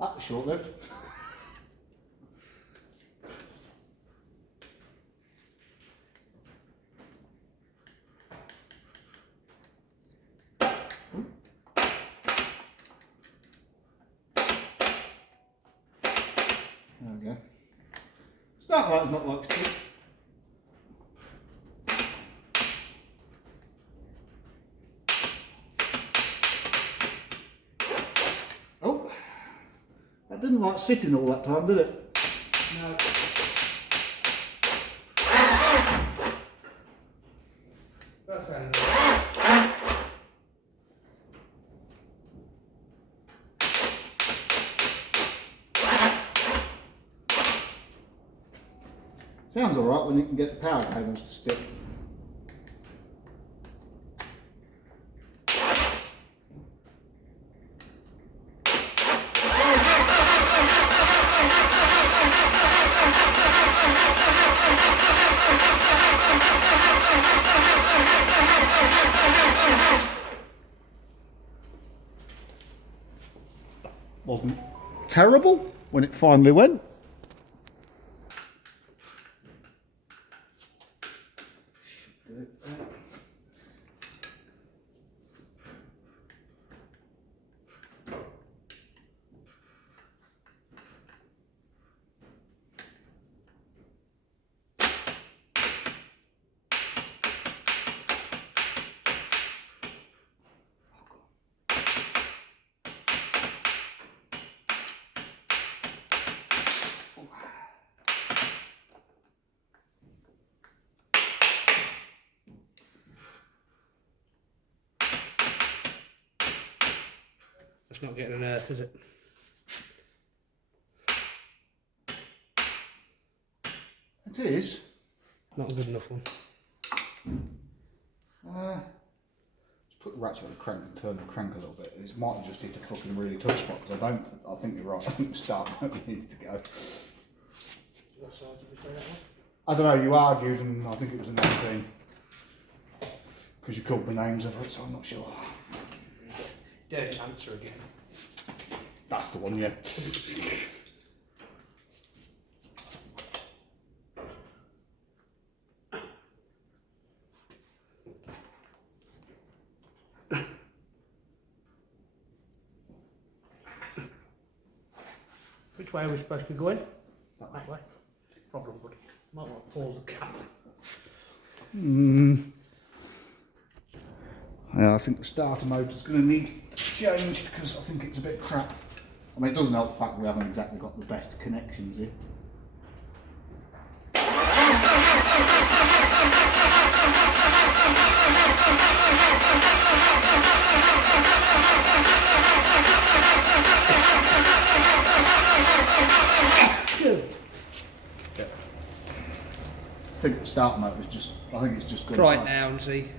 That was short-lived. There we go. Start light's not like stick. Oh, that didn't like sitting all that time, did it? No. That's sounding nice. Sounds alright when you can get the power cables to stick. Wasn't terrible when it finally went. It's not getting an earth, is it? It is. Not a good enough one. Let's put the ratchet on the crank and turn the crank a little bit. It might have just hit a fucking really tough spot because I think you're right. I think the start needs to go. What side did we say that was? I don't know, you argued and I think it was another thing. Because you called me names of it, so I'm not sure. Don't answer again. That's the one, yeah. Which way are we supposed to be going? That way. Problem, but might want to pause the camera. Yeah, I think the starter mode is going to need changed because I think it's a bit crap. I mean, it doesn't help the fact we haven't exactly got the best connections here. I think the starter mode is just, I think it's just good. Try it now and see.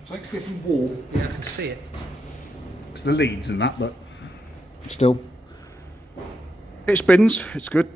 It's like it's getting warm. Yeah, I can see it. It's the leads and that, but still. It spins, it's good.